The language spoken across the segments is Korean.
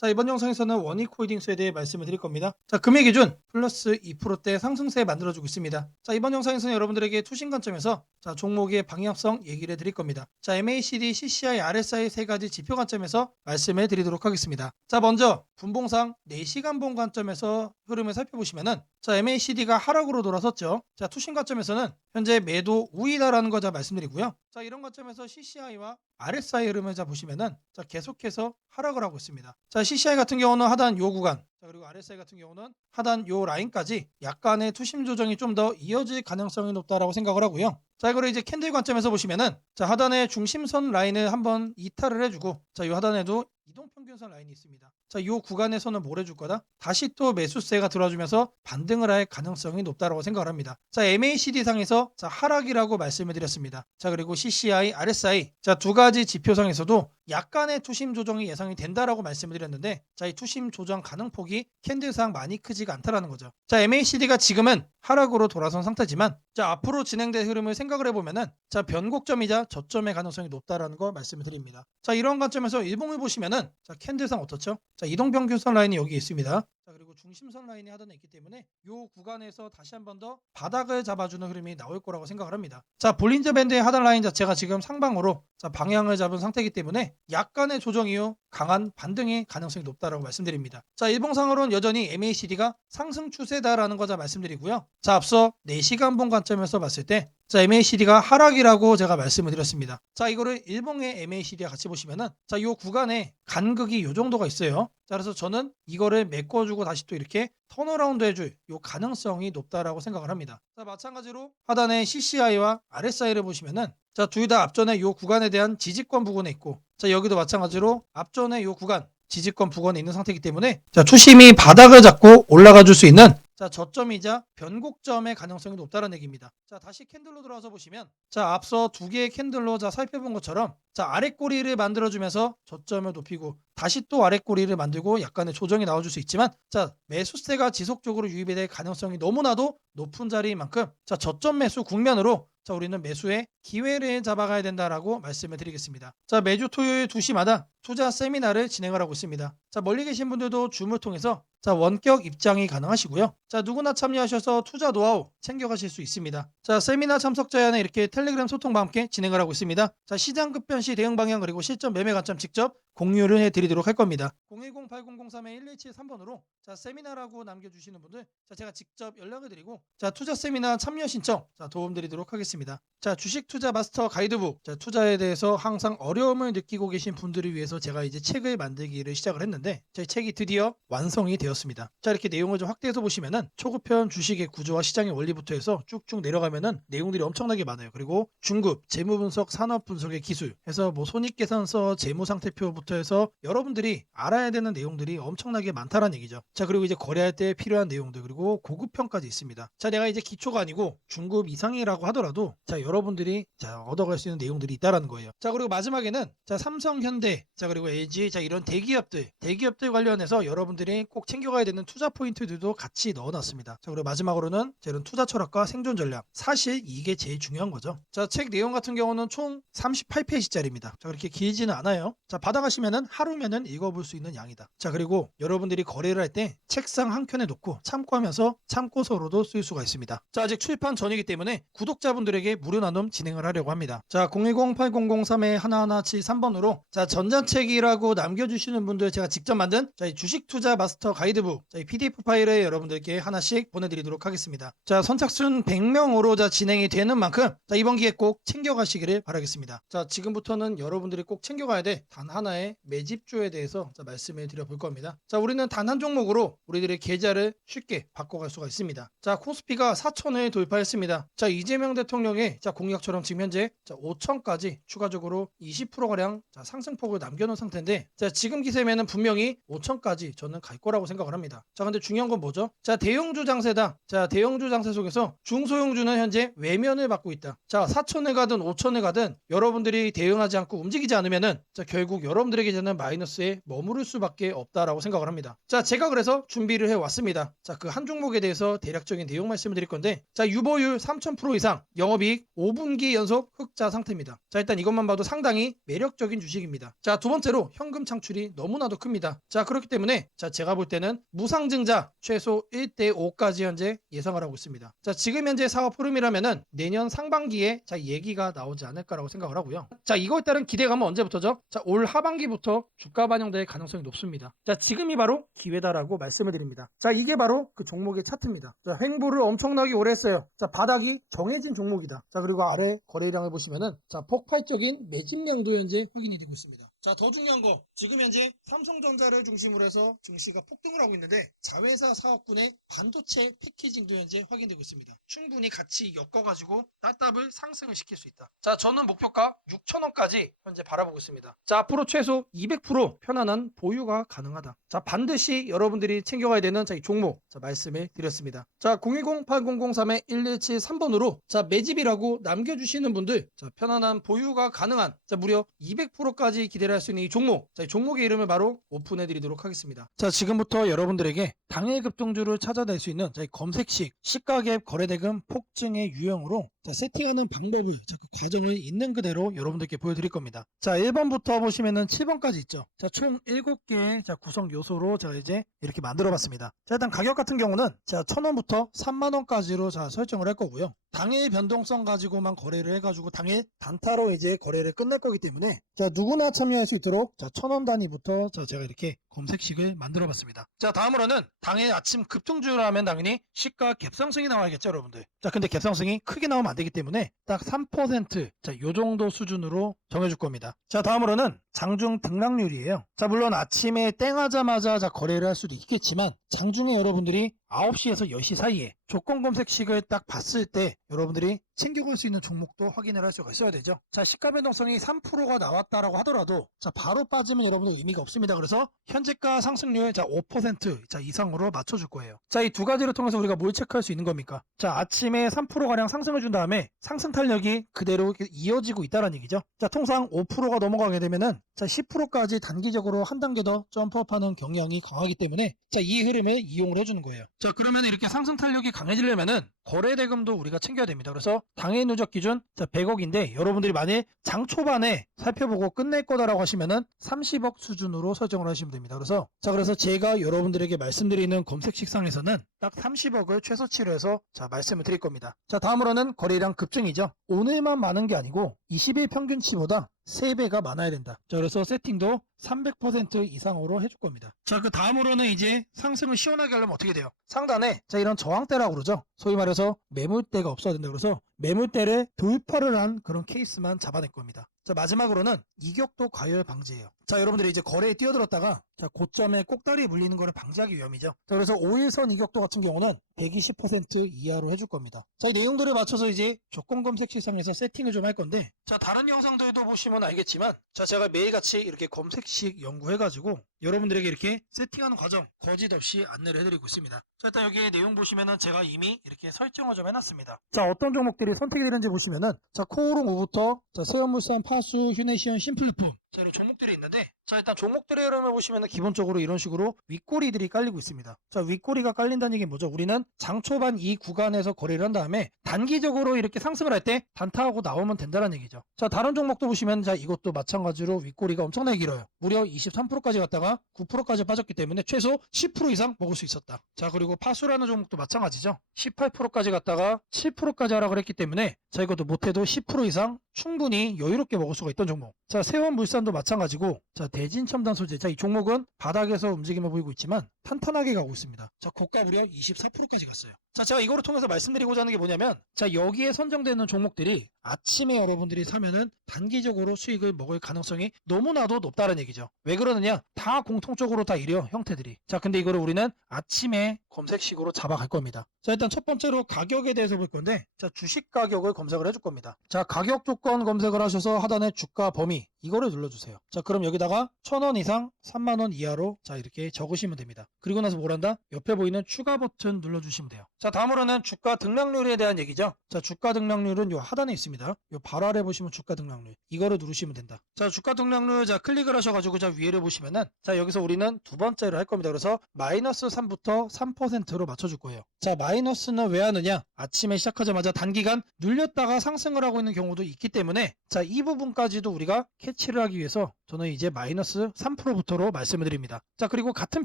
자, 이번 영상에서는 원익홀딩스에 대해 말씀을 드릴 겁니다. 자, 금일 기준 플러스 2%대 상승세 만들어주고 있습니다. 자, 이번 영상에서는 여러분들에게 투신 관점에서 자, 종목의 방향성 얘기를 드릴 겁니다. 자, MACD, CCI, RSI 세 가지 지표 관점에서 말씀을 드리도록 하겠습니다. 자, 먼저 분봉상 4시간봉 관점에서 흐름을 살펴보시면은 자, MACD가 하락으로 돌아섰죠. 자, 투신 관점에서는 현재 매도 우위다라는 거 자 말씀드리고요. 자, 이런 관점에서 CCI와 RSI 흐름을 자 보시면은 자, 계속해서 하락을 하고 있습니다. 자, CCI 같은 경우는 하단 요 구간, 자, 그리고 RSI 같은 경우는 하단 요 라인까지 약간의 투심 조정이 좀 더 이어질 가능성이 높다라고 생각을 하고요. 자, 이거를 이제 캔들 관점에서 보시면은 자, 하단의 중심선 라인을 한번 이탈을 해주고 자, 요 하단에도 이동평균선 라인이 있습니다. 자, 요 구간에서는 뭘 해줄 거다? 다시 또 매수세가 들어와주면서 반등을 할 가능성이 높다라고 생각을 합니다. 자, MACD 상에서 자, 하락이라고 말씀을 드렸습니다. 자, 그리고 CCI, RSI 자, 두 가지 지표상에서도 약간의 투심 조정이 예상이 된다라고 말씀을 드렸는데 자, 이 투심 조정 가능폭이 캔들상 많이 크지가 않다라는 거죠. 자, MACD가 지금은 하락으로 돌아선 상태지만 자, 앞으로 진행될 흐름을 생각을 해보면은 자, 변곡점이자 저점의 가능성이 높다라는 걸 말씀을 드립니다. 자, 이런 관점에서 일봉을 보시면은 자, 캔들상 어떻죠? 자, 이동평균선 라인이 여기 있습니다. 자, 그리고 중심선 라인이 하단에 있기 때문에 이 구간에서 다시 한 번 더 바닥을 잡아주는 흐름이 나올 거라고 생각을 합니다. 자, 볼린저 밴드의 하단 라인 자체가 지금 상방으로 자, 방향을 잡은 상태이기 때문에 약간의 조정 이후 강한 반등의 가능성이 높다라고 말씀드립니다. 자, 일봉상으로는 여전히 MACD가 상승 추세다라는 거 자 말씀드리고요. 자, 앞서 4시간봉 관점에서 봤을 때 자, MACD가 하락이라고 제가 말씀을 드렸습니다. 자, 이거를 일봉의 MACD와 같이 보시면은 자, 이 구간에 간극이 이 정도가 있어요. 자, 그래서 저는 이거를 메꿔주고 다시 또 이렇게 턴어라운드 해줄 이 가능성이 높다라고 생각을 합니다. 자, 마찬가지로 하단에 CCI와 RSI를 보시면은 자, 둘 다 앞전에 이 구간에 대한 지지권 부근에 있고 자, 여기도 마찬가지로 앞전에 이 구간 지지권 부근에 있는 상태이기 때문에 자, 투심이 바닥을 잡고 올라가 줄 수 있는 자, 저점이자 변곡점의 가능성이 높다는 얘기입니다. 자, 다시 캔들로 들어와서 보시면 자, 앞서 두 개의 캔들로 자, 살펴본 것처럼 자, 아랫꼬리를 만들어주면서 저점을 높이고 다시 또 아랫꼬리를 만들고 약간의 조정이 나와줄 수 있지만 자, 매수세가 지속적으로 유입이 될 가능성이 너무나도 높은 자리인 만큼 자, 저점 매수 국면으로 자, 우리는 매수의 기회를 잡아가야 된다라고 말씀을 드리겠습니다. 자, 매주 토요일 2시마다 투자 세미나를 진행을 하고 있습니다. 자, 멀리 계신 분들도 줌을 통해서 자, 원격 입장이 가능하시고요. 자, 누구나 참여하셔서 투자 노하우 챙겨가실 수 있습니다. 자, 세미나 참석자에는 이렇게 텔레그램 소통과 함께 진행을 하고 있습니다. 자, 시장 급변 시 대응 방향 그리고 실전 매매 관점 직접 공유를 해드리도록 할 겁니다. 010-8003-1173번으로 자, 세미나라고 남겨주시는 분들 자, 제가 직접 연락을 드리고 자, 투자 세미나 참여 신청 자, 도움드리도록 하겠습니다. 자, 주식 투자 마스터 가이드북 자, 투자에 대해서 항상 어려움을 느끼고 계신 분들을 위해서 제가 이제 책을 만들기를 시작을 했는데 제 책이 드디어 완성이 되었습니다. 자, 이렇게 내용을 좀 확대해서 보시면은 초급편 주식의 구조와 시장의 원리부터 해서 쭉쭉 내려가면은 내용들이 엄청나게 많아요. 그리고 중급 재무 분석, 산업 분석의 기술 해서 뭐 손익계산서, 재무 상태표부터 해서 여러분들이 알아야 되는 내용들이 엄청나게 많다는 얘기죠. 자, 그리고 이제 거래할 때 필요한 내용들 그리고 고급편까지 있습니다. 자, 내가 이제 기초가 아니고 중급 이상이라고 하더라도 자, 여러분들이 자, 얻어갈 수 있는 내용들이 있다라는 거예요. 자, 그리고 마지막에는 자, 삼성, 현대, 자, 그리고 LG 자, 이런 대기업들 관련해서 여러분들이 꼭 챙겨가야 되는 투자 포인트들도 같이 넣어놨습니다. 자, 그리고 마지막으로는 자, 이런 투자 철학과 생존 전략. 사실 이게 제일 중요한 거죠. 자, 책 내용 같은 경우는 총 38페이지짜리입니다. 자, 그렇게 길지는 않아요. 자, 받아가시면은 하루면은 읽어볼 수 있는 양이다. 자, 그리고 여러분들이 거래를 할 때 책상 한 켠에 놓고 참고하면서 참고서로도 쓸 수가 있습니다. 자, 아직 출판 전이기 때문에 구독자분들에게 무료 나눔 진행을 하려고 합니다. 자, 010-8003-1173번으로 자, 전자책이라고 남겨주시는 분들 제가 직접 만든 자, 이 주식 투자 마스터 가이드북 자, 이 PDF 파일을 여러분들께 하나씩 보내드리도록 하겠습니다. 자, 선착순 100명으로 자, 진행이 되는 만큼 자, 이번 기회에 꼭 챙겨가시기를 바라겠습니다. 자, 지금부터는 여러분들이 꼭 챙겨가야 돼 단 하나의 매집주에 대해서 자, 말씀을 드려볼 겁니다. 자, 우리는 단 한 종목으로 우리들의 계좌를 쉽게 바꿔갈 수가 있습니다. 자, 코스피가 4천을 돌파했습니다. 자, 이재명 대통령의 자, 공약처럼 지금 현재 자, 5천까지 추가적으로 20%가량 자, 상승폭을 남겨놓은 상태인데 자, 지금 기세면은 분명히 5천까지 저는 갈 거라고 생각을 합니다. 자, 근데 중요한 건 뭐죠? 자, 대형주 장세다. 자, 대형주 장세 속에서 중소형주는 현재 외면을 받고 있다. 자, 4천을 가든 5천을 가든 여러분들이 대응하지 않고 움직이지 않으면은 자, 결국 여러분들에게 저는 마이너스에 머무를 수밖에 없다라고 생각을 합니다. 자, 제가 그래서 준비를 해왔습니다. 자, 그 한 종목에 대해서 대략적인 내용 말씀을 드릴 건데 자, 유보율 3000% 이상 영업이익 5분기 연속 흑자 상태입니다. 자, 일단 이것만 봐도 상당히 매력적인 주식입니다. 자, 두 번째로 현금 창출이 너무나도 큽니다. 자, 그렇기 때문에 자, 제가 볼 때는 무상증자 최소 1대5까지 현재 예상을 하고 있습니다. 자, 지금 현재 사업 흐름이라면은 내년 상반기에 자, 얘기가 나오지 않을까라고 생각을 하고요. 자, 이거에 따른 기대감은 언제부터죠? 자, 올 하반기부터 주가 반영될 가능성이 높습니다. 자, 지금이 바로 기회다라고 말씀을 드립니다. 자, 이게 바로 그 종목의 차트입니다. 자, 횡보를 엄청나게 오래 했어요. 자, 바닥이 정해진 종목이다. 자, 그리고 아래 거래량을 보시면은 자, 폭발적인 매집량도 현재 확인이 되고 있습니다. 자, 더 중요한 거 지금 현재 삼성전자를 중심으로 해서 증시가 폭등을 하고 있는데 자회사 사업군의 반도체 패키징도 현재 확인되고 있습니다. 충분히 같이 엮어가지고 따따블 상승을 시킬 수 있다. 자, 저는 목표가 6,000원까지 현재 바라보고 있습니다. 자, 앞으로 최소 200% 편안한 보유가 가능하다. 자, 반드시 여러분들이 챙겨가야 되는 자, 이 종목 자, 말씀을 드렸습니다. 자, 010-8003-1173번으로 자, 매집이라고 남겨주시는 분들 자, 편안한 보유가 가능한 자, 무려 200%까지 기대를 할 수 있는 이 종목 자, 이 종목의 이름을 바로 오픈해 드리도록 하겠습니다. 자, 지금부터 여러분들에게 당일 급등주를 찾아낼 수 있는 자, 이 검색식 시가갭 거래대금 폭증의 유형으로 자, 세팅하는 방법을 자, 그 과정을 있는 그대로 여러분들께 보여드릴 겁니다. 자, 1번부터 보시면은 7번까지 있죠. 자, 총 7개의 자, 구성 요소로 제가 이제 이렇게 만들어 봤습니다. 자, 일단 가격 같은 경우는 자, 1,000원부터 30,000원까지로 자, 설정을 할 거고요. 당일 변동성 가지고만 거래를 해가지고 당일 단타로 이제 거래를 끝낼 거기 때문에 자, 누구나 참여할 수 있도록 자, 1,000원 단위부터 자, 제가 이렇게 검색식을 만들어 봤습니다. 자, 다음으로는 당일 아침 급등주를 하면 당연히 시가 갭상승이 나와야겠죠, 여러분들. 자, 근데 갭상승이 크게 나오면 안 되기 때문에 딱 3% 자, 요 정도 수준으로 정해줄 겁니다. 자, 다음으로는 장중 등락률이에요. 자, 물론 아침에 땡하자마자 자, 거래를 할 수도 있겠지만 장중에 여러분들이 9시에서 10시 사이에 조건 검색식을 딱 봤을 때 여러분들이 챙겨갈 수 있는 종목도 확인을 할 수가 있어야 되죠. 자, 시가 변동성이 3%가 나왔다라고 하더라도 자, 바로 빠지면 여러분들 의미가 없습니다. 그래서 현재가 상승률 자, 5% 자, 이상으로 맞춰줄 거예요. 자, 이 두 가지를 통해서 우리가 뭘 체크할 수 있는 겁니까? 자, 아침에 3%가량 상승을 준 다음에 상승 탄력이 그대로 이어지고 있다는 얘기죠. 자, 통상 5%가 넘어가게 되면은 자, 10%까지 단기적으로 한 단계 더 점프업하는 경향이 강하기 때문에 자, 이 흐름을 이용을 해주는 거예요. 자, 그러면 이렇게 상승 탄력이 강해지려면은 거래 대금도 우리가 챙겨야 됩니다. 그래서 당일 누적 기준 자, 100억인데 여러분들이 만일 장 초반에 살펴보고 끝낼 거다라고 하시면은 30억 수준으로 설정을 하시면 됩니다. 그래서 제가 여러분들에게 말씀드리는 검색식상에서는 딱 30억을 최소치로 해서 자, 말씀을 드릴 겁니다. 자, 다음으로는 거래량 급증이죠. 오늘만 많은 게 아니고 20일 평균치보다 3배가 많아야 된다. 자, 그래서 세팅도 300% 이상으로 해줄 겁니다. 자, 그 다음으로는 이제 상승을 시원하게 하려면 어떻게 돼요? 상단에 자, 이런 저항대라고 그러죠. 소위 말해서 매물대가 없어야 된다. 그래서 매물대를 돌파를 한 그런 케이스만 잡아낼 겁니다. 자, 마지막으로는 이격도 과열 방지예요. 자, 여러분들이 이제 거래에 뛰어들었다가 자, 고점에 꼭다리 물리는 거를 방지하기 위함이죠. 자, 그래서 5일선 이격도 같은 경우는 120% 이하로 해줄 겁니다. 자, 이 내용들을 맞춰서 이제 조건 검색 시상에서 세팅을 좀 할 건데 자, 다른 영상들도 보시면 알겠지만 자, 제가 매일같이 이렇게 검색식 연구해가지고 여러분들에게 이렇게 세팅하는 과정 거짓없이 안내를 해드리고 있습니다. 자, 일단 여기에 내용 보시면은 제가 이미 이렇게 설정을 좀 해놨습니다. 자, 어떤 종목들이 선택이 되는지 보시면은 자, 코오롱 5부터 자, 세원물산, 파수, 휴네시온, 심플품 자, 이런 종목들이 있는데 자, 일단 종목들의 흐름을 보시면은 기본적으로 이런 식으로 윗꼬리들이 깔리고 있습니다. 자, 윗꼬리가 깔린다는 얘기 뭐죠? 우리는 장 초반 이 구간에서 거래를 한 다음에 단기적으로 이렇게 상승을 할 때 단타하고 나오면 된다는 얘기죠. 자, 다른 종목도 보시면 자, 이것도 마찬가지로 윗꼬리가 엄청나게 길어요. 무려 23%까지 갔다가 9%까지 빠졌기 때문에 최소 10% 이상 먹을 수 있었다. 자, 그리고 파수라는 종목도 마찬가지죠. 18%까지 갔다가 7%까지 하락을 했기 때문에 자, 이것도 못해도 10% 이상 충분히 여유롭게 먹을 수가 있던 종목. 자, 세원물산도 마찬가지고 자, 대진첨단 소재. 자, 이 종목은 바닥에서 움직임을 보이고 있지만 탄탄하게 가고 있습니다. 자, 고가 무려 24%까지 갔어요. 자, 제가 이거를 통해서 말씀드리고자 하는 게 뭐냐면 자, 여기에 선정되는 종목들이 아침에 여러분들이 사면은 단기적으로 수익을 먹을 가능성이 너무나도 높다는 얘기죠. 왜 그러느냐? 다 공통적으로 다 이래요, 형태들이. 자, 근데 이거를 우리는 아침에 검색식으로 잡아갈 겁니다. 자, 일단 첫 번째로 가격에 대해서 볼 건데 자, 주식 가격을 검색을 해줄 겁니다. 자, 가격 조건 검색을 하셔서 하단에 주가 범위 이거를 눌러주세요. 자, 그럼 여기다가 1,000원 이상 3만원 이하로 자, 이렇게 적으시면 됩니다. 그리고 나서 뭘 한다? 옆에 보이는 추가 버튼 눌러주시면 돼요. 자, 다음으로는 주가 등락률에 대한 얘기죠. 자, 주가 등락률은 요 하단에 있습니다. 요 바로 아래 보시면 주가 등락률. 이거를 누르시면 된다. 자, 주가 등락률 자 클릭을 하셔가지고 자 위에를 보시면은 자 여기서 우리는 두 번째로 할 겁니다. 그래서 마이너스 3부터 3%로 맞춰줄 거예요. 자, 마이너스는 왜 하느냐? 아침에 시작하자마자 단기간 눌렸다가 상승을 하고 있는 경우도 있기 때문에 자, 이 부분까지도 우리가 캐치를 하기 위해서 저는 이제 마이너스 3%부터로 말씀을 드립니다. 자, 그리고 같은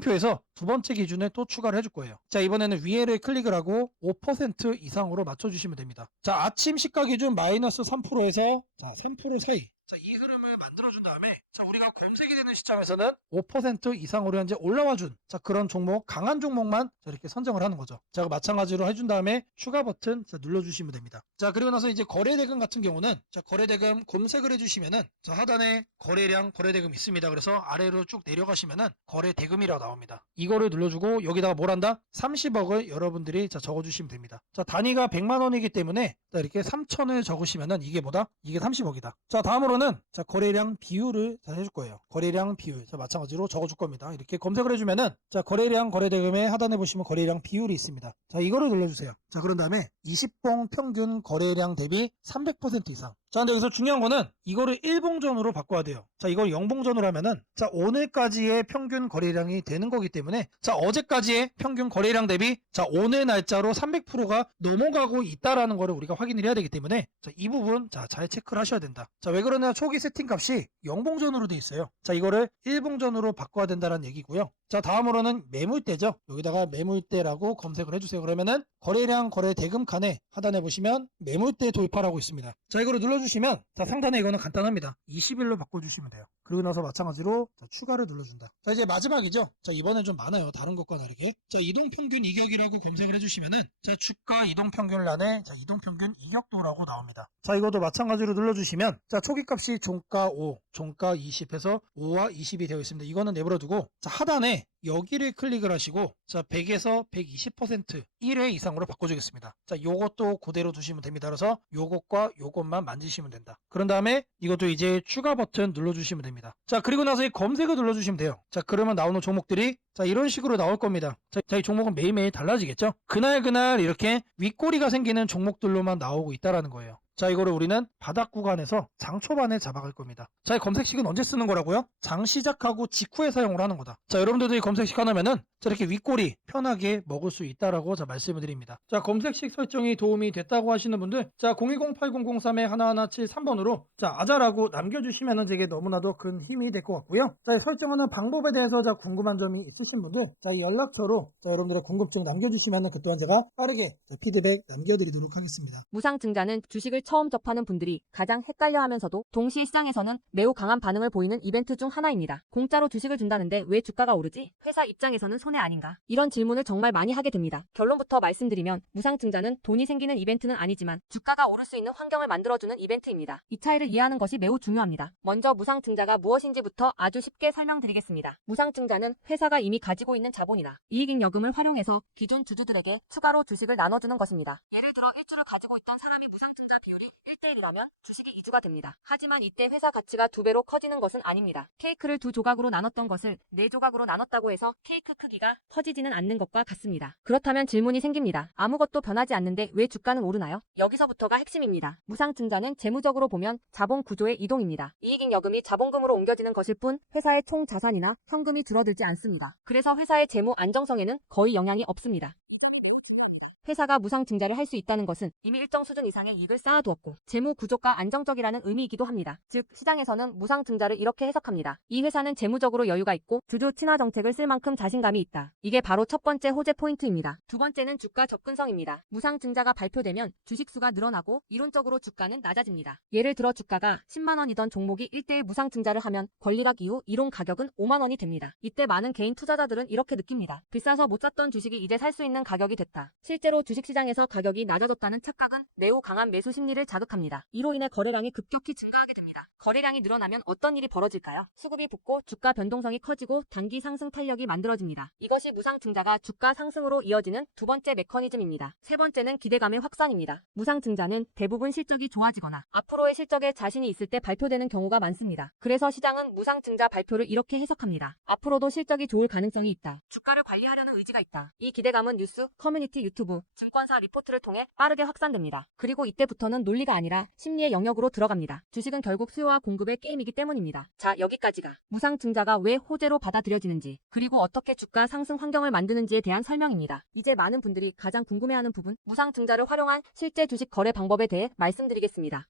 표에서 두 번째 기준에 또 추가를 해줄 거예요. 자, 이번에는 위에를 클릭을 하고 5% 이상으로 맞춰주시면 됩니다. 자, 아침 시가 기준 마이너스 3%에서 자, 3% 사이. 자, 이 흐름을 만들어준 다음에 자, 우리가 검색이 되는 시점에서는 5% 이상으로 현재 올라와준 자, 그런 종목, 강한 종목만 자, 이렇게 선정을 하는 거죠. 자, 마찬가지로 해준 다음에 추가 버튼 자, 눌러주시면 됩니다. 자, 그리고 나서 이제 거래대금 같은 경우는 자, 거래대금 검색을 해주시면은 자, 하단에 거래량, 거래대금 있습니다. 그래서 아래로 쭉 내려가시면은 거래대금이라고 나옵니다. 이거를 눌러주고 여기다가 뭘 한다? 30억을 여러분들이 자, 적어주시면 됩니다. 자, 단위가 100만 원이기 때문에 자, 이렇게 3천을 적으시면은 이게 뭐다? 이게 30억이다. 자, 다음으로는 자, 거래량 비율을 자, 해줄 거예요. 거래량 비율. 자, 마찬가지로 적어줄 겁니다. 이렇게 검색을 해주면은 자, 거래량, 거래대금의 하단에 보시면 거래량 비율이 있습니다. 자, 이거를 눌러주세요. 자, 그런 다음에 20봉 평균 거래량 대비 300% 이상. 자, 근데 여기서 중요한 거는 이거를 1봉전으로 바꿔야 돼요. 자, 이걸 0봉전으로 하면은 자, 오늘까지의 평균 거래량이 되는 거기 때문에 자, 어제까지의 평균 거래량 대비 자, 오늘 날짜로 300%가 넘어가고 있다라는 거를 우리가 확인을 해야 되기 때문에 자, 이 부분 자, 잘 체크를 하셔야 된다. 자, 왜 그러냐? 초기 세팅 값이 0봉전으로 돼 있어요. 자, 이거를 1봉전으로 바꿔야 된다는 얘기고요. 자, 다음으로는 매물대죠. 여기다가 매물대라고 검색을 해주세요. 그러면은 거래량, 거래대금 칸에 하단에 보시면 매물대 도입하라고 있습니다. 자, 이거를 눌러주시면 자, 상단에 이거는 간단합니다. 20일로 바꿔주시면 돼요. 그리고 나서 마찬가지로 자, 추가를 눌러준다. 자, 이제 마지막이죠. 자, 이번엔 좀 많아요. 다른 것과 다르게. 자, 이동평균 이격이라고 검색을 해주시면은 자, 주가 이동평균란에 자, 이동평균 이격도라고 나옵니다. 자, 이것도 마찬가지로 눌러주시면 자, 초기값이 종가 5, 종가 20 해서 5와 20이 되어 있습니다. 이거는 내버려두고 자, 하단에 여기를 클릭을 하시고 자, 100에서 120% 1회 이상으로 바꿔주겠습니다. 자, 요것도 그대로 두시면 됩니다. 그래서 요것과 요것만 만지시면 된다. 그런 다음에 이것도 이제 추가 버튼 눌러주시면 됩니다. 자, 그리고 나서 이 검색을 눌러주시면 돼요. 자, 그러면 나오는 종목들이 자, 이런 식으로 나올 겁니다. 자, 이 종목은 매일매일 달라지겠죠? 그날 이렇게 윗꼬리가 생기는 종목들로만 나오고 있다라는 거예요. 자, 이거를 우리는 바닥 구간에서 장 초반에 잡아갈 겁니다. 자, 이 검색식은 언제 쓰는 거라고요? 장 시작하고 직후에 사용을 하는 거다. 자, 여러분들도 이 검색식 하나면은 자, 이렇게 윗꼬리 편하게 먹을 수 있다라고 자, 말씀을 드립니다. 자, 검색식 설정이 도움이 됐다고 하시는 분들 자, 010-8003-1173번으로 자, 아자라고 남겨주시면은 제게 너무나도 큰 힘이 될 것 같고요. 자, 이 설정하는 방법에 대해서 자, 궁금한 점이 있으신 분들 자, 이 연락처로 자, 여러분들의 궁금증 남겨주시면은 그 또한 제가 빠르게 자, 피드백 남겨드리도록 하겠습니다. 무상증자는 주식을 처음 접하는 분들이 가장 헷갈려하면서도 동시에 시장에서는 매우 강한 반응을 보이는 이벤트 중 하나입니다. 공짜로 주식을 준다는데 왜 주가가 오르지? 회사 입장에서는 손해 아닌가? 이런 질문을 정말 많이 하게 됩니다. 결론부터 말씀드리면 무상증자는 돈이 생기는 이벤트는 아니지만 주가가 오를 수 있는 환경을 만들어주는 이벤트입니다. 이 차이를 이해하는 것이 매우 중요합니다. 먼저 무상증자가 무엇인지부터 아주 쉽게 설명드리겠습니다. 무상증자는 회사가 이미 가지고 있는 자본이나 이익잉여금을 활용해서 기존 주주들에게 추가로 주식을 나눠주는 것입니다. 예를 들어 1주를 가지고 있던 사람이 무상증자 비율이 1대1이라면 주식이 2주가 됩니다. 하지만 이때 회사 가치가 2배로 커지는 것은 아닙니다. 케이크를 2조각으로 나눴던 것을 4조각으로 나눴다고 해서 케이크 크기가 커지지는 않는 것과 같습니다. 그렇다면 질문이 생깁니다. 아무것도 변하지 않는데 왜 주가는 오르나요? 여기서부터가 핵심입니다. 무상증자는 재무적으로 보면 자본 구조의 이동입니다. 이익잉여금이 자본금으로 옮겨지는 것일 뿐 회사의 총 자산이나 현금이 줄어들지 않습니다. 그래서 회사의 재무 안정성에는 거의 영향이 없습니다. 회사가 무상증자를 할 수 있다는 것은 이미 일정 수준 이상의 이익을 쌓아두었고 재무 구조가 안정적이라는 의미이기도 합니다. 즉 시장에서는 무상증자를 이렇게 해석합니다. 이 회사는 재무적으로 여유가 있고 주주 친화 정책을 쓸 만큼 자신감이 있다. 이게 바로 첫 번째 호재 포인트입니다. 두 번째는 주가 접근성입니다. 무상증자가 발표되면 주식수가 늘어나고 이론적으로 주가는 낮아집니다. 예를 들어 주가가 10만 원이던 종목이 1대1 무상증자를 하면 권리락 이후 이론 가격은 5만 원이 됩니다. 이때 많은 개인 투자자들은 이렇게 느낍니다. 비싸서 못 샀던 주식이 이제 살 수 있는 가격이 됐다. 실제로 주식시장에서 가격이 낮아졌다는 착각은 매우 강한 매수 심리를 자극합니다. 이로 인해 거래량이 급격히 증가하게 됩니다. 거래량이 늘어나면 어떤 일이 벌어질까요? 수급이 붙고 주가 변동성이 커지고 단기 상승 탄력이 만들어집니다. 이것이 무상증자가 주가 상승으로 이어지는 두 번째 메커니즘입니다. 세 번째는 기대감의 확산입니다. 무상증자는 대부분 실적이 좋아지거나 앞으로의 실적에 자신이 있을 때 발표되는 경우가 많습니다. 그래서 시장은 무상증자 발표를 이렇게 해석합니다. 앞으로도 실적이 좋을 가능성이 있다. 주가를 관리하려는 의지가 있다. 이 기대감은 뉴스, 커뮤니티, 유튜브, 증권사 리포트를 통해 빠르게 확산됩니다. 그리고 이때부터는 논리가 아니라 심리의 영역으로 들어갑니다. 주식은 결국 수요와 공급의 게임이기 때문입니다. 자, 여기까지가 무상증자가 왜 호재로 받아들여지는지, 그리고 어떻게 주가 상승 환경을 만드는지에 대한 설명입니다. 이제 많은 분들이 가장 궁금해하는 부분, 무상증자를 활용한 실제 주식 거래 방법에 대해 말씀드리겠습니다.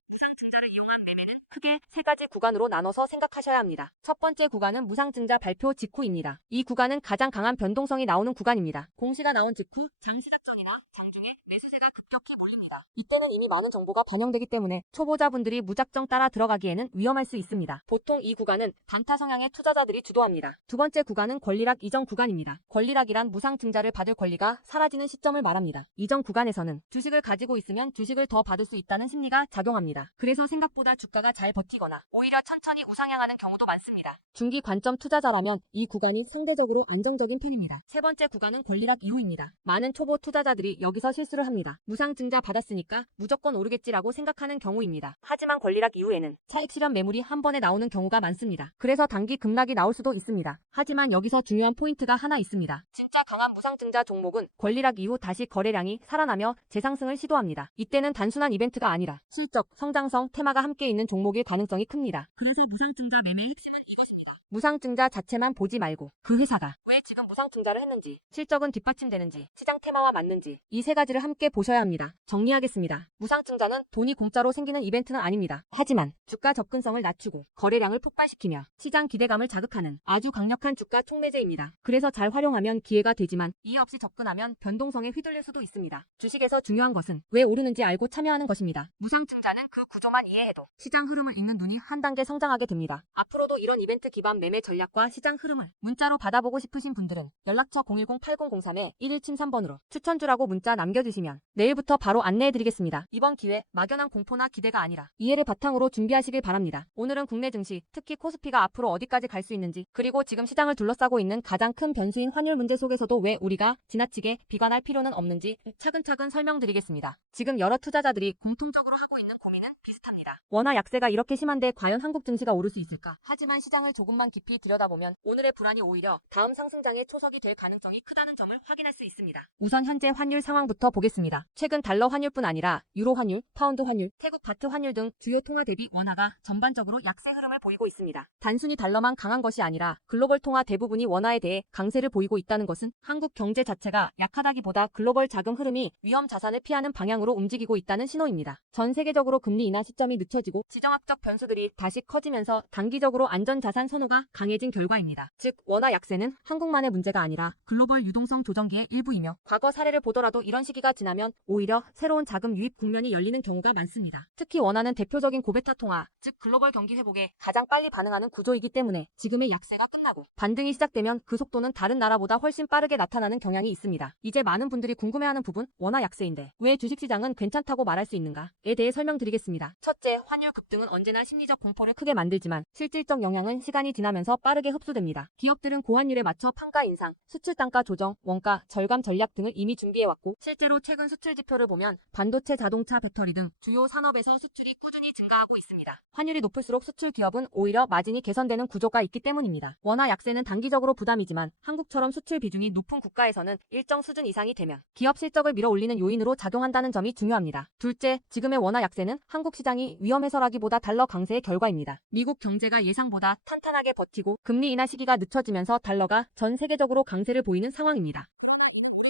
크게 세 가지 구간으로 나눠서 생각하셔야 합니다. 첫 번째 구간은 무상증자 발표 직후입니다. 이 구간은 가장 강한 변동성이 나오는 구간입니다. 공시가 나온 직후 장 시작 전이나 장중에 매수세가 급격히 몰립니다. 이때는 이미 많은 정보가 반영되기 때문에 초보자분들이 무작정 따라 들어가기에는 위험할 수 있습니다. 보통 이 구간은 단타 성향의 투자자들이 주도합니다. 두 번째 구간은 권리락 이전 구간입니다. 권리락이란 무상증자를 받을 권리가 사라지는 시점을 말합니다. 이전 구간에서는 주식을 가지고 있으면 주식을 더 받을 수 있다는 심리가 작용합니다. 그래서 생각보다 주가가 잘 버티거나 오히려 천천히 우상향하는 경우도 많습니다. 중기 관점 투자자라면 이 구간이 상대적으로 안정적인 편입니다. 세 번째 구간은 권리락 이후입니다. 많은 초보 투자자들이 여기서 실수를 합니다. 무상증자 받았으니까 무조건 오르겠지라고 생각하는 경우입니다. 하지만 권리락 이후에는 차익 실현 매물이 한 번에 나오는 경우가 많습니다. 그래서 단기 급락이 나올 수도 있습니다. 하지만 여기서 중요한 포인트가 하나 있습니다. 진짜 강한 무상증자 종목은 권리락 이후 다시 거래량이 살아나며 재상승을 시도합니다. 이때는 단순한 이벤트가 아니라 실적, 성장성, 테마가 함께 있는 종목일 가능성이 큽니다. 그래서 무상증자 매매의 핵심은 이것입니다. 무상증자 자체만 보지 말고 그 회사가 왜 지금 무상증자를 했는지, 실적은 뒷받침되는지, 시장 테마와 맞는지 이 세 가지를 함께 보셔야 합니다. 정리하겠습니다. 무상증자는 돈이 공짜로 생기는 이벤트는 아닙니다. 하지만 주가 접근성을 낮추고 거래량을 폭발시키며 시장 기대감을 자극하는 아주 강력한 주가 촉매제입니다. 그래서 잘 활용하면 기회가 되지만 이해 없이 접근하면 변동성에 휘둘릴 수도 있습니다. 주식에서 중요한 것은 왜 오르는지 알고 참여하는 것입니다. 무상증자는 그 구조만 이해해도 시장 흐름을 읽는 눈이 한 단계 성장하게 됩니다. 앞으로도 이런 이벤트 기반 매매 전략과 시장 흐름을 문자로 받아보고 싶으신 분들은 연락처 010-8003-1173번으로 추천주라고 문자 남겨주시면 내일부터 바로 안내해드리겠습니다. 이번 기회 막연한 공포나 기대가 아니라 이해를 바탕으로 준비하시길 바랍니다. 오늘은 국내 증시, 특히 코스피가 앞으로 어디까지 갈 수 있는지, 그리고 지금 시장을 둘러싸고 있는 가장 큰 변수인 환율 문제 속에서도 왜 우리가 지나치게 비관할 필요는 없는지 차근차근 설명드리겠습니다. 지금 여러 투자자들이 공통적으로 하고 있는 고민은 비슷합니다. 원화 약세가 이렇게 심한데 과연 한국 증시가 오를 수 있을까? 하지만 시장을 조금만 깊이 들여다보면 오늘의 불안이 오히려 다음 상승장의 초석이 될 가능성이 크다는 점을 확인할 수 있습니다. 우선 현재 환율 상황부터 보겠습니다. 최근 달러 환율뿐 아니라 유로 환율, 파운드 환율, 태국 바트 환율 등 주요 통화 대비 원화가 전반적으로 약세 흐름을 보이고 있습니다. 단순히 달러만 강한 것이 아니라 글로벌 통화 대부분이 원화에 대해 강세를 보이고 있다는 것은 한국 경제 자체가 약하다기보다 글로벌 자금 흐름이 위험 자산을 피하는 방향으로 움직이고 있다는 신호입니다. 전 세계적으로 금리 인하 시점이 늦춰지고 지정학적 변수들이 다시 커지면서 단기적으로 안전자산 선호가 강해진 결과입니다. 즉 원화 약세는 한국만의 문제가 아니라 글로벌 유동성 조정기의 일부이며, 과거 사례를 보더라도 이런 시기가 지나면 오히려 새로운 자금 유입 국면이 열리는 경우가 많습니다. 특히 원화는 대표적인 고베타 통화, 즉 글로벌 경기 회복에 가장 빨리 반응하는 구조이기 때문에 지금의 약세가 끝나고 반등이 시작되면 그 속도는 다른 나라보다 훨씬 빠르게 나타나는 경향이 있습니다. 이제 많은 분들이 궁금해하는 부분, 원화 약세인데 왜 주식시장은 괜찮다고 말할 수 있는가에 대해 설명드리겠습니다. 첫째, 환율 급등은 언제나 심리적 공포를 크게 만들지만 실질적 영향은 시간이 지나면서 빠르게 흡수됩니다. 기업들은 고환율에 맞춰 판가 인상, 수출 단가 조정, 원가 절감 전략 등을 이미 준비해왔고, 실제로 최근 수출 지표를 보면 반도체, 자동차, 배터리 등 주요 산업에서 수출이 꾸준히 증가하고 있습니다. 환율이 높을수록 수출 기업은 오히려 마진이 개선되는 구조가 있기 때문입니다. 원화 약세는 단기적으로 부담이지만 한국처럼 수출 비중이 높은 국가에서는 일정 수준 이상이 되면 기업 실적을 밀어올리는 요인으로 작용한다는 점이 중요합니다. 둘째, 지금의 원화 약세는 한국 시장이 위험해서라기보다 달러 강세의 결과입니다. 미국 경제가 예상보다 탄탄하게 버티고 금리 인하 시기가 늦춰지면서 달러가 전 세계적으로 강세를 보이는 상황입니다.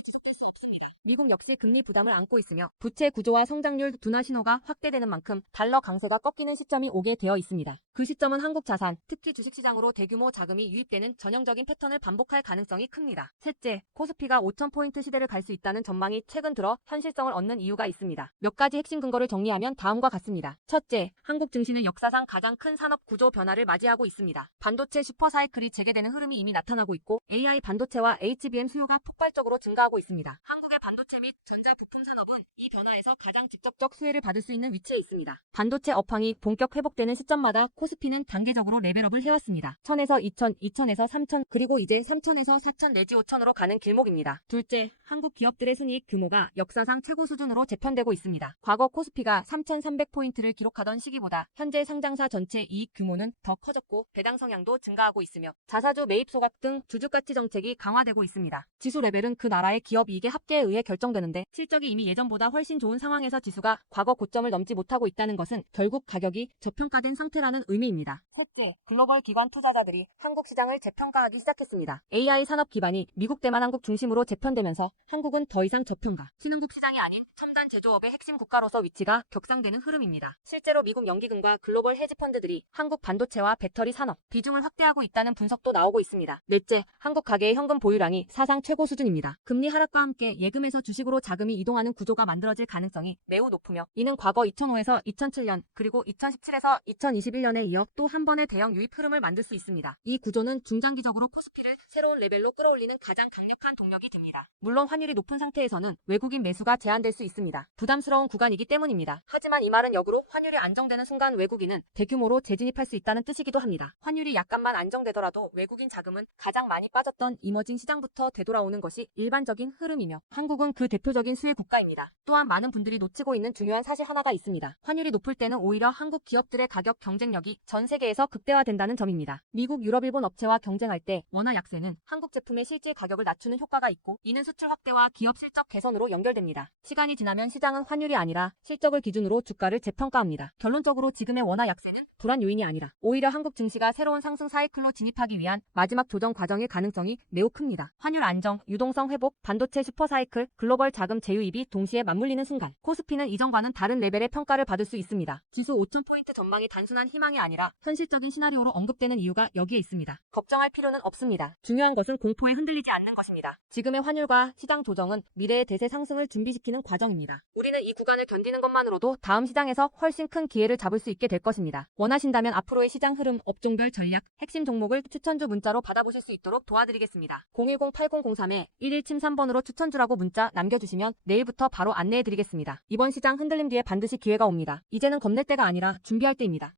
지속될 수 없습니다. 미국 역시 금리 부담을 안고 있으며 부채 구조와 성장률 둔화 신호가 확대되는 만큼 달러 강세가 꺾이는 시점이 오게 되어 있습니다. 그 시점은 한국 자산, 특히 주식시장으로 대규모 자금이 유입되는 전형적인 패턴을 반복할 가능성이 큽니다. 셋째, 코스피가 5,000포인트 시대를 갈 수 있다는 전망이 최근 들어 현실성을 얻는 이유가 있습니다. 몇 가지 핵심 근거를 정리하면 다음과 같습니다. 첫째, 한국 증시는 역사상 가장 큰 산업 구조 변화를 맞이하고 있습니다. 반도체 슈퍼사이클이 재개되는 흐름이 이미 나타나고 있고, AI 반도체와 HBM 수요가 폭발적으로 증가하고 있습니다. 한국의 반도체 및 전자 부품 산업은 이 변화에서 가장 직접적 수혜를 받을 수 있는 위치에 있습니다. 반도체 업황이 본격 회복되는 시점마다 코스피는 단계적으로 레벨업을 해왔습니다. 1000에서 2000, 2000에서 3000, 그리고 이제 3000에서 4000 내지 5000으로 가는 길목입니다. 둘째, 한국 기업들의 순이익 규모가 역사상 최고 수준으로 재편되고 있습니다. 과거 코스피가 3300포인트를 기록하던 시기보다 현재 상장사 전체 이익 규모는 더 커졌고 배당 성향도 증가하고 있으며 자사주 매입 소각 등 주주가치 정책이 강화되고 있습니다. 지수 레벨은 그 나라의 기업 이익의 합계에 의해 결정되는데 실적이 이미 예전보다 훨씬 좋은 상황에서 지수가 과거 고점을 넘지 못하고 있다는 것은 결국 가격이 저평가된 상태라는 의미입니다. 셋째, 글로벌 기관 투자자들이 한국 시장을 재평가하기 시작했습니다. AI 산업 기반이 미국 대만 한국 중심으로 재편되면서 한국은 더 이상 저평가, 신흥국 시장이 아닌 첨단 제조업의 핵심 국가로서 위치가 격상되는 흐름입니다. 실제로 미국 연기금과 글로벌 헤지펀드들이 한국 반도체와 배터리 산업 비중을 확대하고 있다는 분석도 나오고 있습니다. 넷째, 한국 가계의 현금 보유량이 사상 최고 수준입니다. 금리 하락과 함께 예금에서 주식으로 자금이 이동하는 구조가 만들어질 가능성이 매우 높으며 이는 과거 2005에서 2007년 그리고 2017에서 2021년에 이어 또 한 번의 대형 유입 흐름을 만들 수 있습니다. 이 구조는 중장기적으로 코스피를 새로운 레벨로 끌어올리는 가장 강력한 동력이 됩니다. 물론 환율이 높은 상태에서는 외국인 매수가 제한될 수 있습니다. 부담스러운 구간이기 때문입니다. 하지만 이 말은 역으로 환율이 안정되는 순간 외국인은 대규모로 재진입할 수 있다는 뜻이기도 합니다. 환율이 약간만 안정되더라도 외국인 자금은 가장 많이 빠졌던 이머징 시장부터 되돌아오는 것이 일반적인 흐름이며 한국은 그 대표적인 수혜 국가입니다. 또한 많은 분들이 놓치고 있는 중요한 사실 하나가 있습니다. 환율이 높을 때는 오히려 한국 기업들의 가격 경쟁력이 전 세계에서 극대화된다는 점입니다. 미국, 유럽, 일본 업체와 경쟁할 때 원화 약세는 한국 제품의 실질 가격을 낮추는 효과가 있고 이는 수출 확대와 기업 실적 개선으로 연결됩니다. 시간이 지나면 시장은 환율이 아니라 실적을 기준으로 주가를 재평가합니다. 결론적으로 지금의 원화 약세는 불안 요인이 아니라 오히려 한국 증시가 새로운 상승 사이클로 진입하기 위한 마지막 조정 과정일 가능성이 매우 큽니다. 환율 안정, 유동성 회복, 반도체 슈퍼 사이클, 글로벌 자금 재유입이 동시에 맞물리는 순간 코스피는 이전과는 다른 레벨의 평가를 받을 수 있습니다. 지수 5,000포인트 전망이 단순한 희망이 아니라 현실적인 시나리오로 언급되는 이유가 여기에 있습니다. 걱정할 필요는 없습니다. 중요한 것은 공포에 흔들리지 않는 것입니다. 지금의 환율과 시장 조정은 미래의 대세 상승을 준비시키는 과정입니다. 우리는 이 구간을 견디는 것만으로도 다음 시장에서 훨씬 큰 기회를 잡을 수 있게 될 것입니다. 원하신다면 앞으로의 시장 흐름, 업종별 전략, 핵심 종목을 추천주 문자로 받아보실 수 있도록 도와드리겠습니다. 010-8003-1173번으로 추천주라고 문자 남겨주시면 내일부터 바로 안내해드리겠습니다. 이번 시장 흔들림 뒤에 반드시 기회가 옵니다. 이제는 겁낼 때가 아니라 준비할 때입니다.